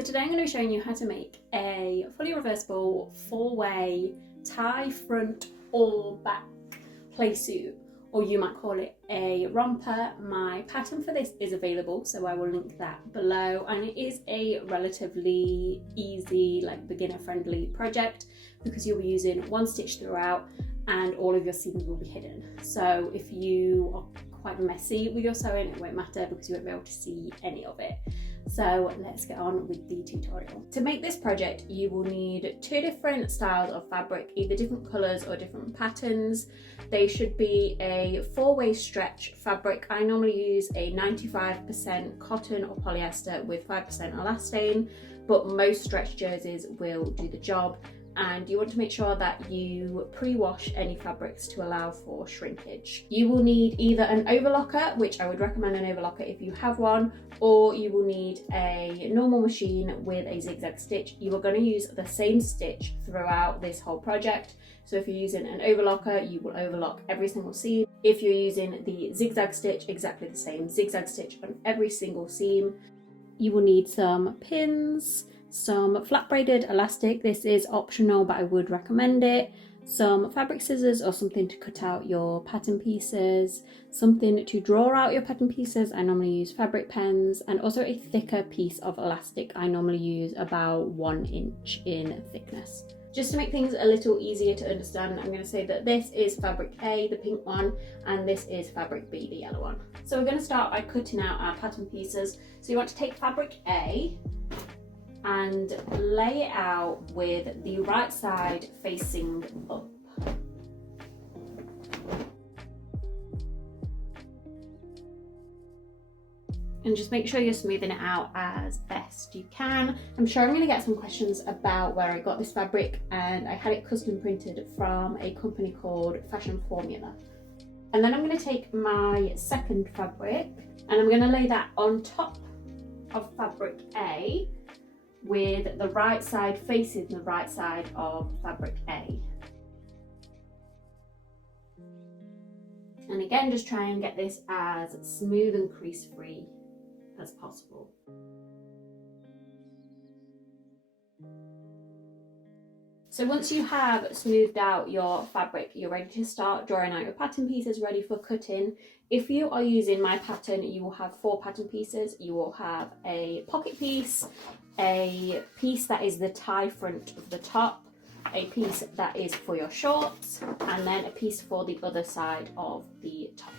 So today I'm going to be showing you how to make a fully reversible 4-way tie front or back playsuit, or you might call it a romper. My pattern for this is available, so I will link that below, and it is a relatively easy, like beginner friendly project because you'll be using one stitch throughout and all of your seams will be hidden. So if you are quite messy with your sewing, it won't matter because you won't be able to see any of it. So let's get on with the tutorial. To make this project, you will need 2 different styles of fabric, either different colours or different patterns. They should be a 4-way stretch fabric. I normally use a 95% cotton or polyester with 5% elastane, but most stretch jerseys will do the job. And you want to make sure that you pre-wash any fabrics to allow for shrinkage. You will need either an overlocker, which I would recommend an overlocker if you have one, or you will need a normal machine with a zigzag stitch. You are going to use the same stitch throughout this whole project. So if you're using an overlocker, you will overlock every single seam. If you're using the zigzag stitch, exactly the same zigzag stitch on every single seam. You will need some pins, some flat braided elastic, this is optional but I would recommend it, some fabric scissors or something to cut out your pattern pieces, something to draw out your pattern pieces, I normally use fabric pens, and also a thicker piece of elastic. I normally use about 1 inch in thickness. Just to make things a little easier to understand, I'm going to say that this is fabric A, the pink one, and this is fabric B, the yellow one. So we're going to start by cutting out our pattern pieces. So you want to take fabric A and lay it out with the right side facing up. And just make sure you're smoothing it out as best you can. I'm sure I'm going to get some questions about where I got this fabric, and I had it custom printed from a company called Fashion Formula. And then I'm going to take my second fabric and I'm going to lay that on top of fabric A with the right side facing the right side of fabric A. And again, just try and get this as smooth and crease free as possible. So once you have smoothed out your fabric, you're ready to start drawing out your pattern pieces ready for cutting. If you are using my pattern, you will have 4 pattern pieces. You will have a pocket piece, a piece that is the tie front of the top, a piece that is for your shorts, and then a piece for the other side of the top.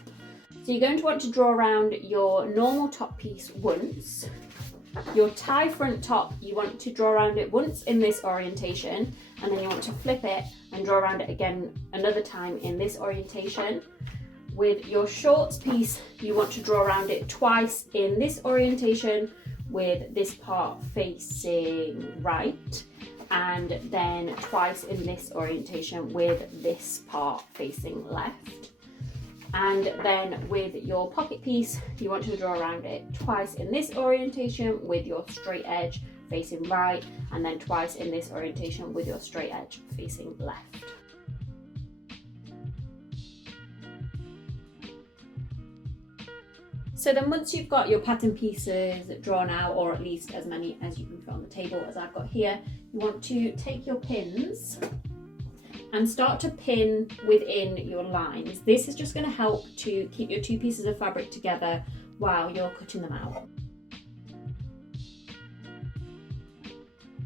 So you're going to want to draw around your normal top piece once. Your tie front top, you want to draw around it once in this orientation, and then you want to flip it and draw around it again another time in this orientation. With your shorts piece, you want to draw around it twice in this orientation with this part facing right, and then twice in this orientation with this part facing left. And then with your pocket piece, you want to draw around it twice in this orientation with your straight edge facing right, and then twice in this orientation with your straight edge facing left. So then once you've got your pattern pieces drawn out, or at least as many as you can fit on the table as I've got here, you want to take your pins and start to pin within your lines. This is just going to help to keep your 2 pieces of fabric together while you're cutting them out.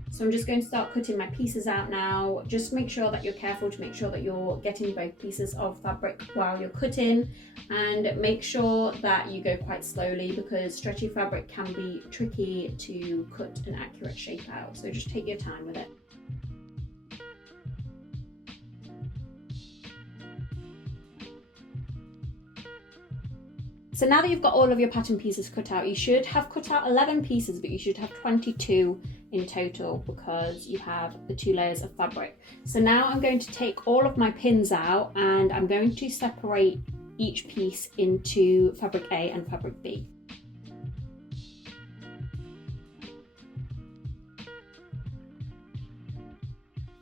So I'm just going to start cutting my pieces out now. Just make sure that you're careful to make sure that you're getting both pieces of fabric while you're cutting, and make sure that you go quite slowly because stretchy fabric can be tricky to cut an accurate shape out. So just take your time with it. So now that you've got all of your pattern pieces cut out, you should have cut out 11 pieces, but you should have 22 in total because you have the 2 layers of fabric. So now I'm going to take all of my pins out and I'm going to separate each piece into fabric A and fabric B.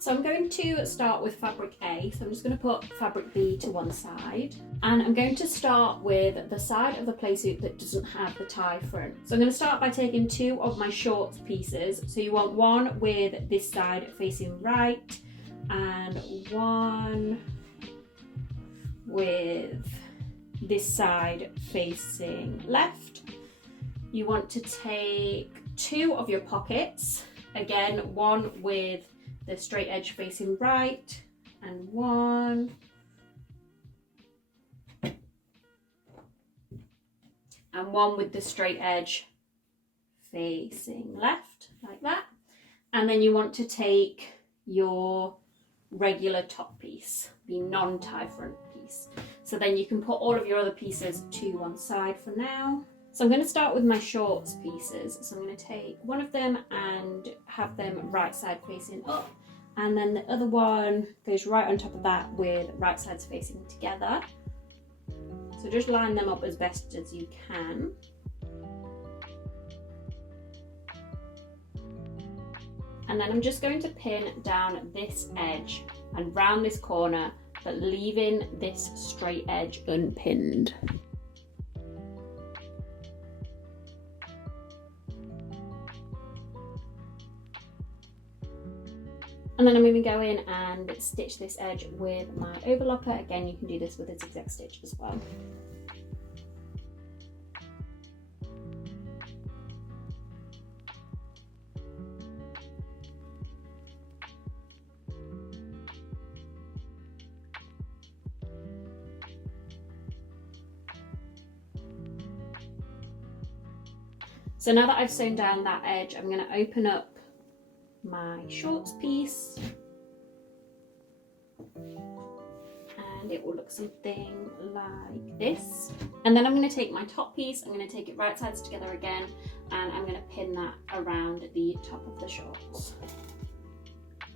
So I'm going to start with fabric A, so I'm just going to put fabric B to one side, and I'm going to start with the side of the playsuit that doesn't have the tie front. So I'm going to start by taking 2 of my short pieces, so you want one with this side facing right and one with this side facing left. You want to take 2 of your pockets, again one with the straight edge facing right and one with the straight edge facing left, like that. And then you want to take your regular top piece, the non-tie front piece. So then you can put all of your other pieces to one side for now. So I'm going to start with my shorts pieces. So I'm going to take one of them and have them right side facing up, and then the other one goes right on top of that with right sides facing together. So just line them up as best as you can. And then I'm just going to pin down this edge and round this corner, but leaving this straight edge unpinned. And then I'm going to go in and stitch this edge with my overlapper. Again, you can do this with a zigzag stitch as well. So now that I've sewn down that edge, I'm going to open up my shorts piece and it will look something like this. And then I'm going to take my top piece, I'm going to take it right sides together again, and I'm going to pin that around the top of the shorts.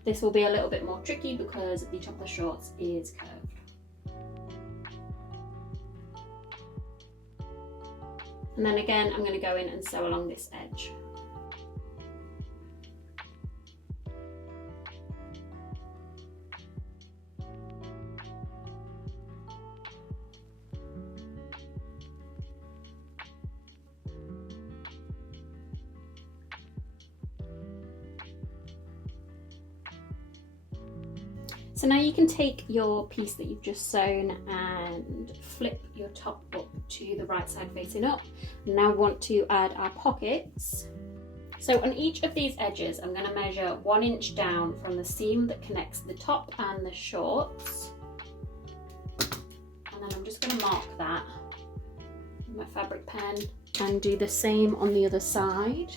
This will be a little bit more tricky because the top of the shorts is curved. And then again, I'm going to go in and sew along this edge. So now you can take your piece that you've just sewn and flip your top up to the right side facing up. Now we want to add our pockets. So on each of these edges, I'm going to measure 1 inch down from the seam that connects the top and the shorts. And then I'm just going to mark that with my fabric pen and do the same on the other side.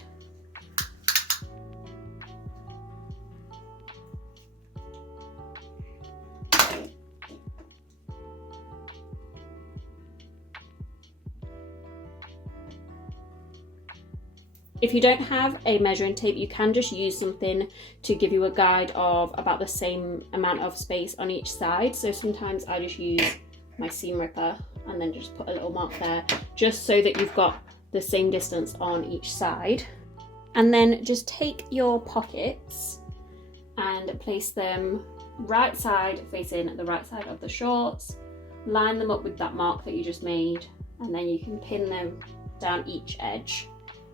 If you don't have a measuring tape, you can just use something to give you a guide of about the same amount of space on each side. So sometimes I just use my seam ripper and then just put a little mark there, just so that you've got the same distance on each side. And then just take your pockets and place them right side facing the right side of the shorts, line them up with that mark that you just made, and then you can pin them down each edge.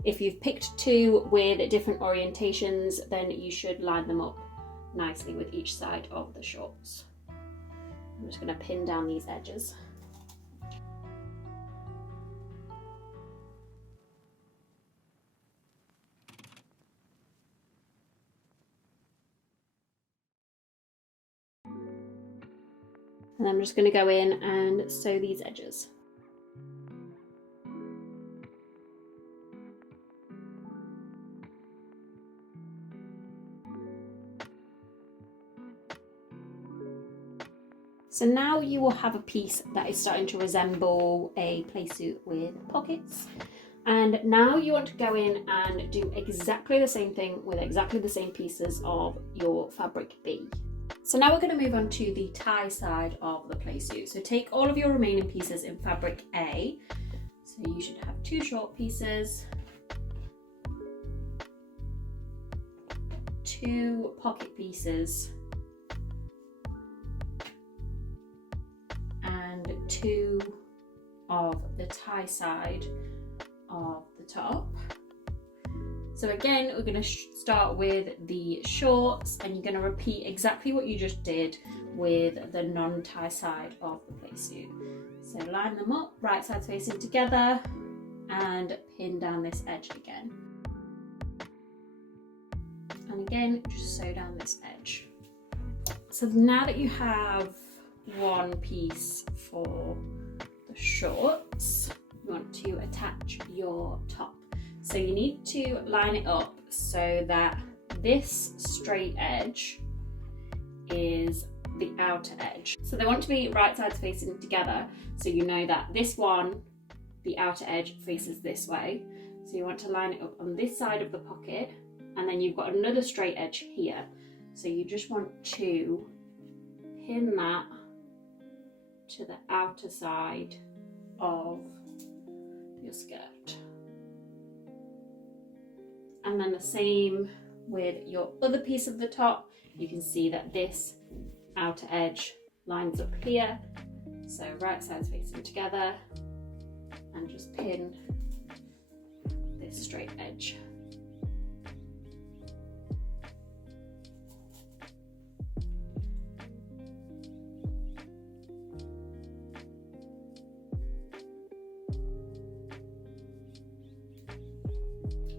If you've picked 2 with different orientations, then you should line them up nicely with each side of the shorts. I'm just going to pin down these edges. And I'm just going to go in and sew these edges. So now you will have a piece that is starting to resemble a playsuit with pockets. And now you want to go in and do exactly the same thing with exactly the same pieces of your fabric B. So now we're going to move on to the tie side of the playsuit. So take all of your remaining pieces in fabric A. So you should have 2 short pieces, 2 pocket pieces, two of the tie side of the top. So again, we're going to start with the shorts, and you're going to repeat exactly what you just did with the non-tie side of the playsuit. So line them up, right sides facing together, and pin down this edge again. And again, just sew down this edge. So now that you have one piece for the shorts, you want to attach your top. So you need to line it up so that this straight edge is the outer edge. So they want to be right sides facing together, so you know that this one, the outer edge, faces this way. So you want to line it up on this side of the pocket, and then you've got another straight edge here. So you just want to pin that to the outer side of your skirt. And then the same with your other piece of the top. You can see that this outer edge lines up here. So right sides facing together, and just pin this straight edge.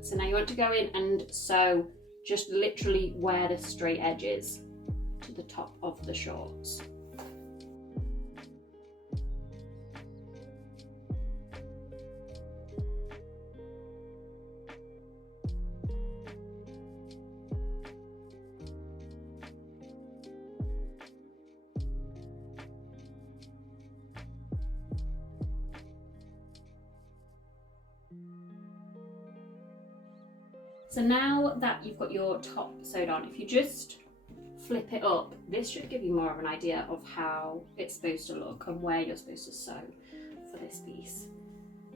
So now you want to go in and sew just literally where the straight edge is to the top of the shorts. So now that you've got your top sewed on, if you just flip it up, this should give you more of an idea of how it's supposed to look and where you're supposed to sew for this piece.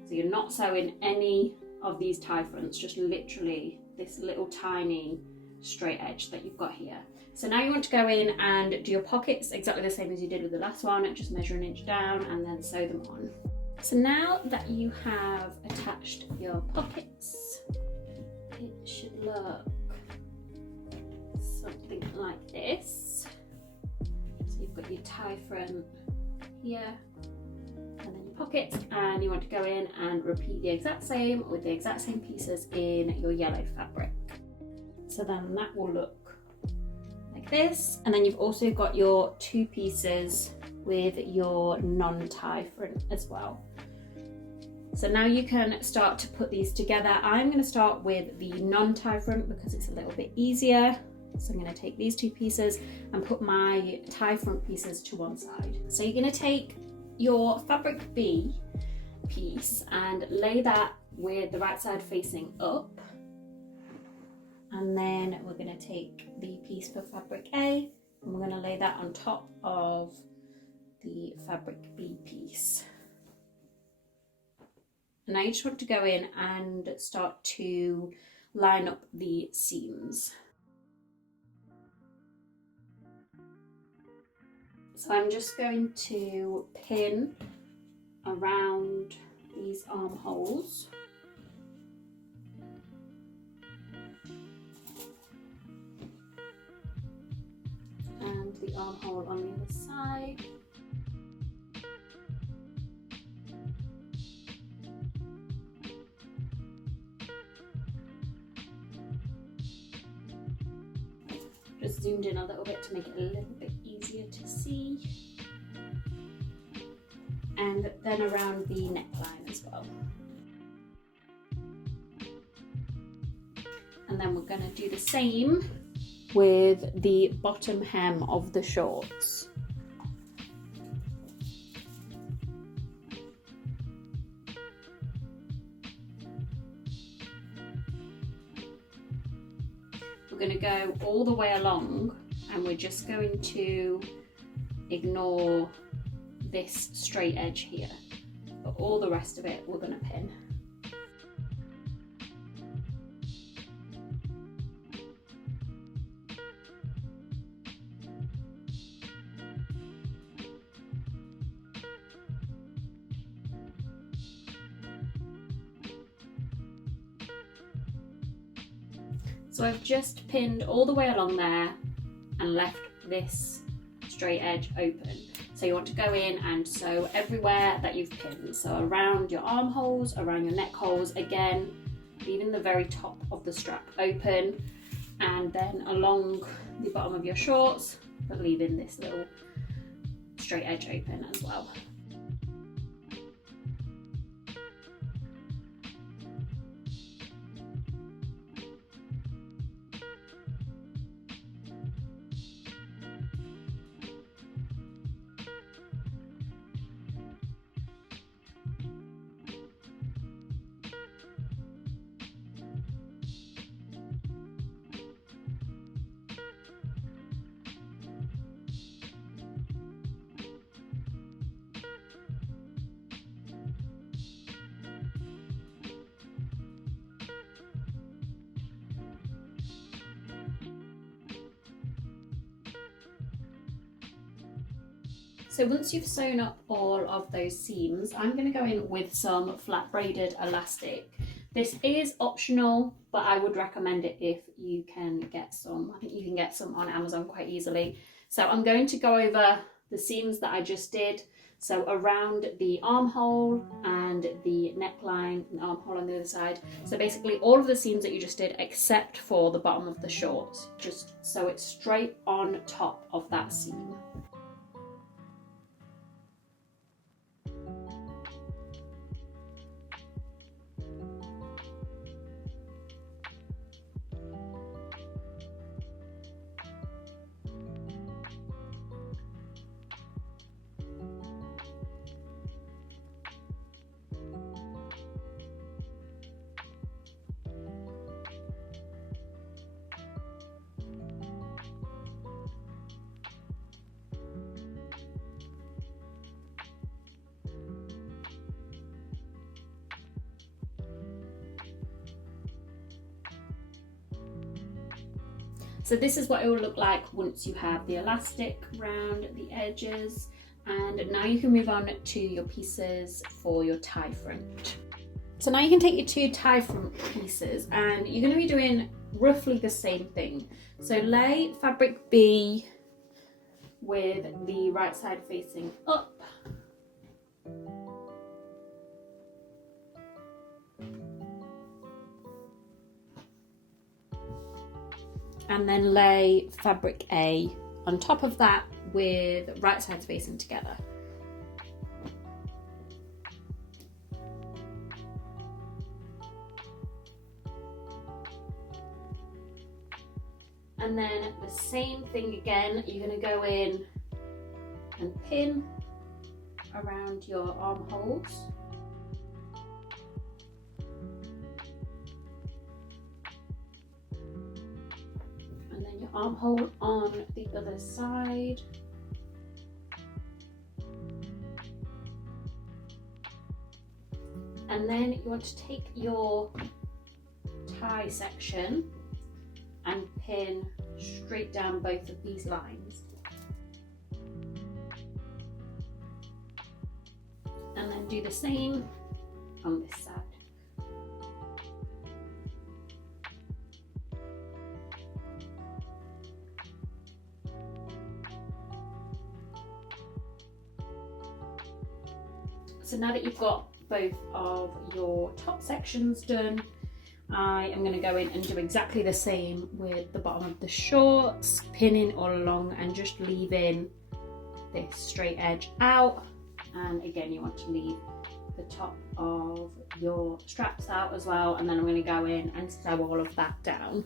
So you're not sewing any of these tie fronts, just literally this little tiny straight edge that you've got here. So now you want to go in and do your pockets exactly the same as you did with the last one, just measure an inch down and then sew them on. So now that you have attached your pockets, it should look something like this. So you've got your tie front here, and then your pockets, and you want to go in and repeat the exact same with the exact same pieces in your yellow fabric. So then that will look like this, and then you've also got your two pieces with your non-tie front as well. So now you can start to put these together. I'm going to start with the non-tie front because it's a little bit easier. So I'm going to take these two pieces and put my tie front pieces to one side. So you're going to take your fabric B piece and lay that with the right side facing up. And then we're going to take the piece for fabric A and we're going to lay that on top of the fabric B piece. And now you just want to go in and start to line up the seams. So I'm just going to pin around these armholes. And the armhole on the other side. Just zoomed in a little bit to make it a little bit easier to see. And then around the neckline as well. And then we're going to do the same with the bottom hem of the shorts. We're going to go all the way along, and we're just going to ignore this straight edge here, but all the rest of it we're going to pin. So I've just pinned all the way along there and left this straight edge open. So you want to go in and sew everywhere that you've pinned. So around your armholes, around your neck holes, again, leaving the very top of the strap open, and then along the bottom of your shorts, but leaving this little straight edge open as well. So once you've sewn up all of those seams, I'm going to go in with some flat braided elastic. This is optional, but I would recommend it if you can get some. I think you can get some on Amazon quite easily. So I'm going to go over the seams that I just did. So around the armhole and the neckline and the armhole on the other side. So basically all of the seams that you just did except for the bottom of the shorts. Just sew it straight on top of that seam. So this is what it will look like once you have the elastic around the edges. And now you can move on to your pieces for your tie front. So now you can take your two tie front pieces and you're going to be doing roughly the same thing. So lay fabric B with the right side facing up. And then lay fabric A on top of that with right sides facing together. And then the same thing again, you're going to go in and pin around your armholes. And then your armhole on the other side. And then you want to take your tie section and pin straight down both of these lines. And then do the same on this side. So now that you've got both of your top sections done, I am going to go in and do exactly the same with the bottom of the shorts, pinning all along and just leaving this straight edge out. And again, you want to leave the top of your straps out as well. And then I'm going to go in and sew all of that down.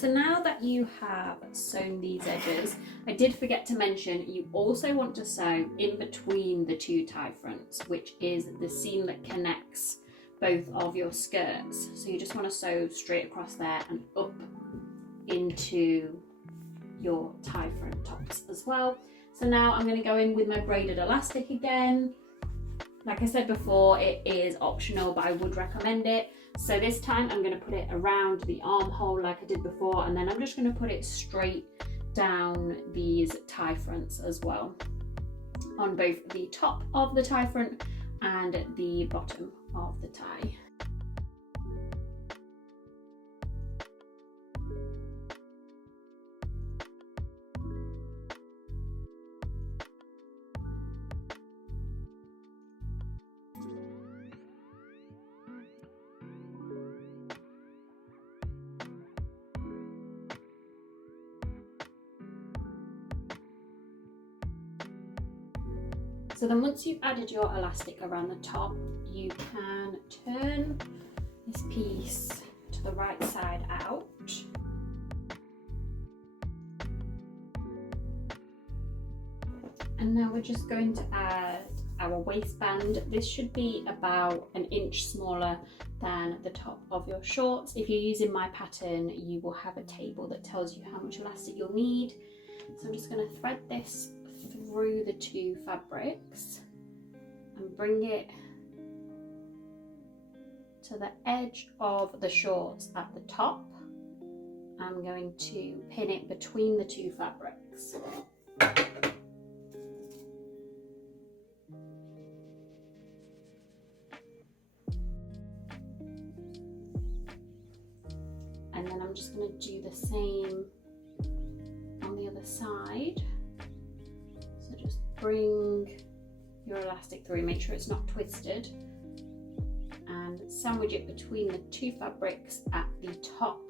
So now that you have sewn these edges, I did forget to mention you also want to sew in between the two tie fronts, which is the seam that connects both of your skirts. So you just want to sew straight across there and up into your tie front tops as well. So now I'm going to go in with my braided elastic again. Like I said before, it is optional, but I would recommend it. So this time I'm going to put it around the armhole like I did before, and then I'm just going to put it straight down these tie fronts as well, on both the top of the tie front and the bottom of the tie. So then once you've added your elastic around the top, you can turn this piece to the right side out. And now we're just going to add our waistband. This should be about an inch smaller than the top of your shorts. If you're using my pattern, you will have a table that tells you how much elastic you'll need. So I'm just going to thread this through the two fabrics and bring it to the edge of the shorts at the top. I'm going to pin it between the two fabrics. And then I'm just going to do the same on the other side. So just bring your elastic through, make sure it's not twisted, and sandwich it between the two fabrics at the top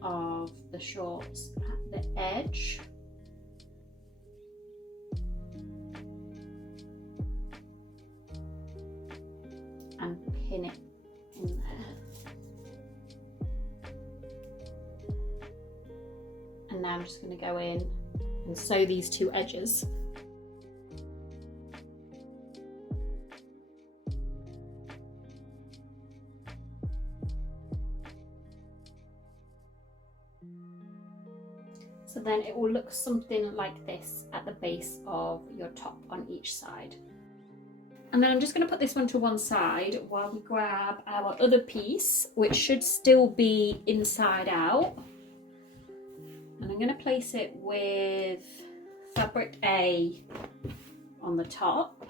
of the shorts at the edge. And pin it in there. And now I'm just going to go in and sew these two edges. So then it will look something like this at the base of your top on each side. And then I'm just going to put this one to one side while we grab our other piece, which should still be inside out. And I'm going to place it with fabric A on the top.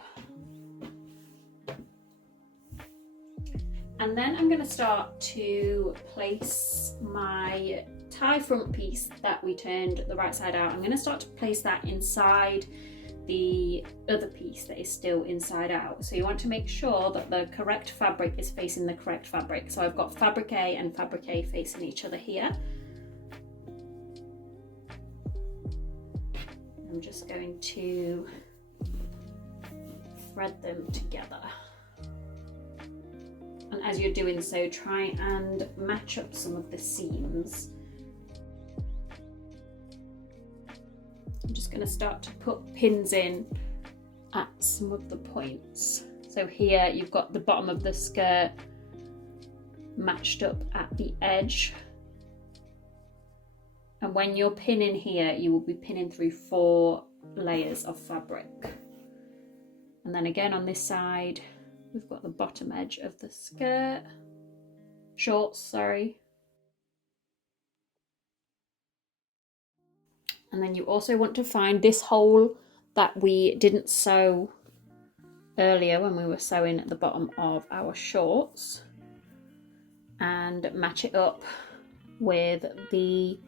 And then I'm going to start to place my tie front piece that we turned the right side out. I'm going to start to place that inside the other piece that is still inside out. So you want to make sure that the correct fabric is facing the correct fabric. So I've got fabric A and fabric A facing each other here. I'm just going to thread them together. And as you're doing so, try and match up some of the seams. I'm just going to start to put pins in at some of the points. So here you've got the bottom of the skirt matched up at the edge. And when you're pinning here, you will be pinning through 4 layers of fabric. And then again on this side, we've got the bottom edge of the shorts, sorry. And then you also want to find this hole that we didn't sew earlier when we were sewing at the bottom of our shorts, and match it up with the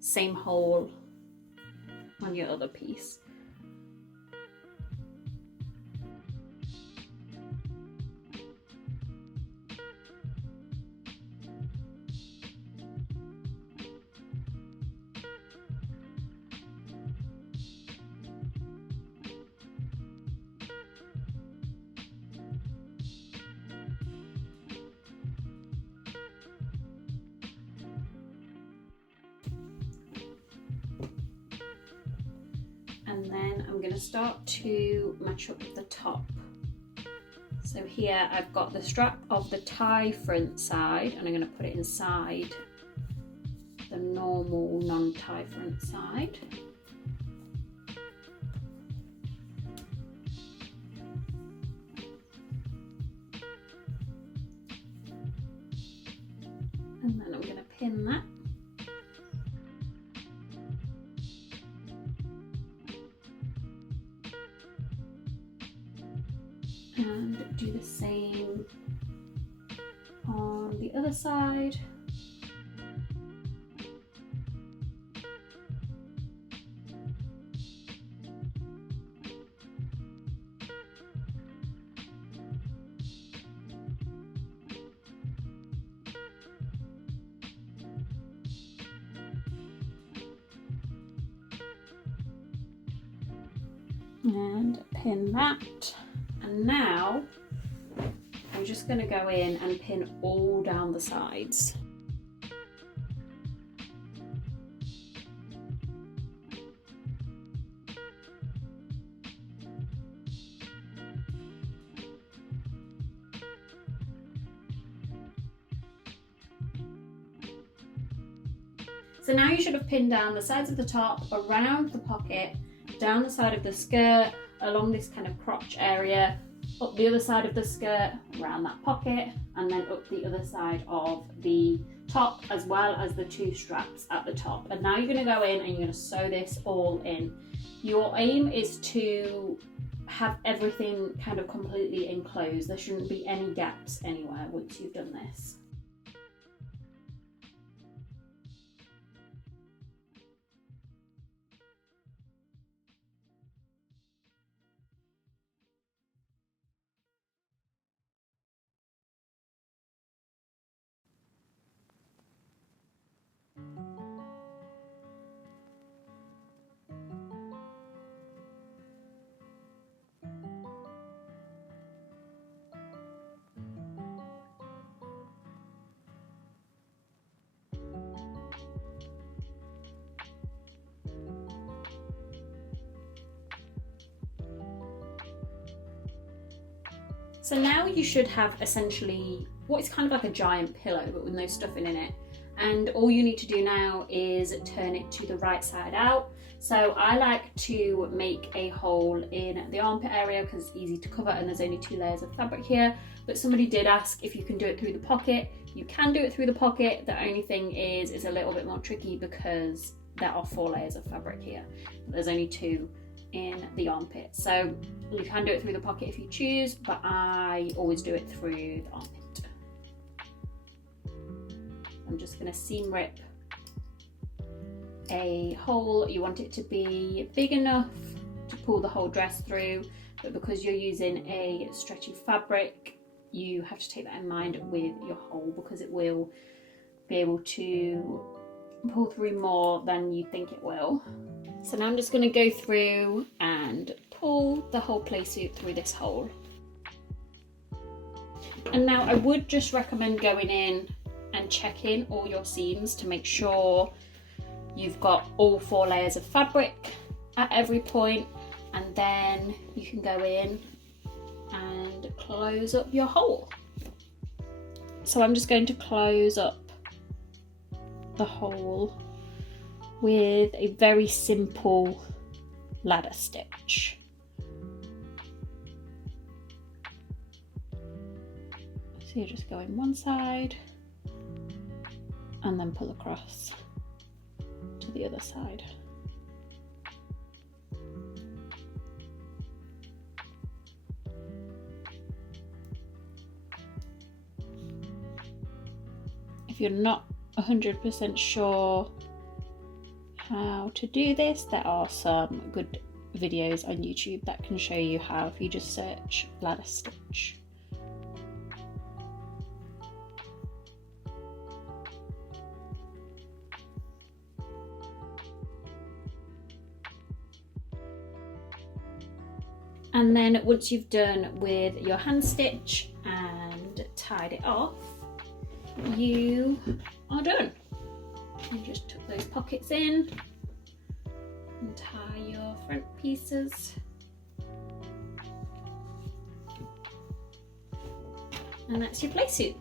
same hole on your other piece. I'm going to start to match up the top. So here I've got the strap of the tie front side, and I'm going to put it inside the normal non-tie front side. And then I'm going to pin that. And do the same on the other side. And pin that. And now I'm just going to go in and pin all down the sides. So now you should have pinned down the sides of the top, around the pocket, down the side of the skirt, along this kind of crotch area, up the other side of the skirt, around that pocket, and then up the other side of the top, as well as the two straps at the top. And now you're going to go in and you're going to sew this all in. Your aim is to have everything kind of completely enclosed. There shouldn't be any gaps anywhere once you've done this. So now you should have essentially what is kind of like a giant pillow, but with no stuffing in it. And all you need to do now is turn it to the right side out. So I like to make a hole in the armpit area because it's easy to cover and there's only 2 layers of fabric here. But somebody did ask if you can do it through the pocket. You can do it through the pocket. The only thing is it's a little bit more tricky because there are 4 layers of fabric here. There's only 2 in the armpit. So you can do it through the pocket if you choose, but I always do it through the armpit. I'm just going to seam rip a hole. You want it to be big enough to pull the whole dress through, but because you're using a stretchy fabric, you have to take that in mind with your hole because it will be able to pull through more than you think it will. So now I'm just going to go through and pull the whole playsuit through this hole. And now I would just recommend going in and checking all your seams to make sure you've got all 4 layers of fabric at every point, and then you can go in and close up your hole. So I'm just going to close up the hole with a very simple ladder stitch. So you just go in one side and then pull across to the other side. If you're not 100% sure how to do this, there are some good videos on YouTube that can show you how if you just search ladder stitch. And then once you've done with your hand stitch and tied it off, you are done. You just tuck those pockets in and tie your front pieces. And that's your Playsuit.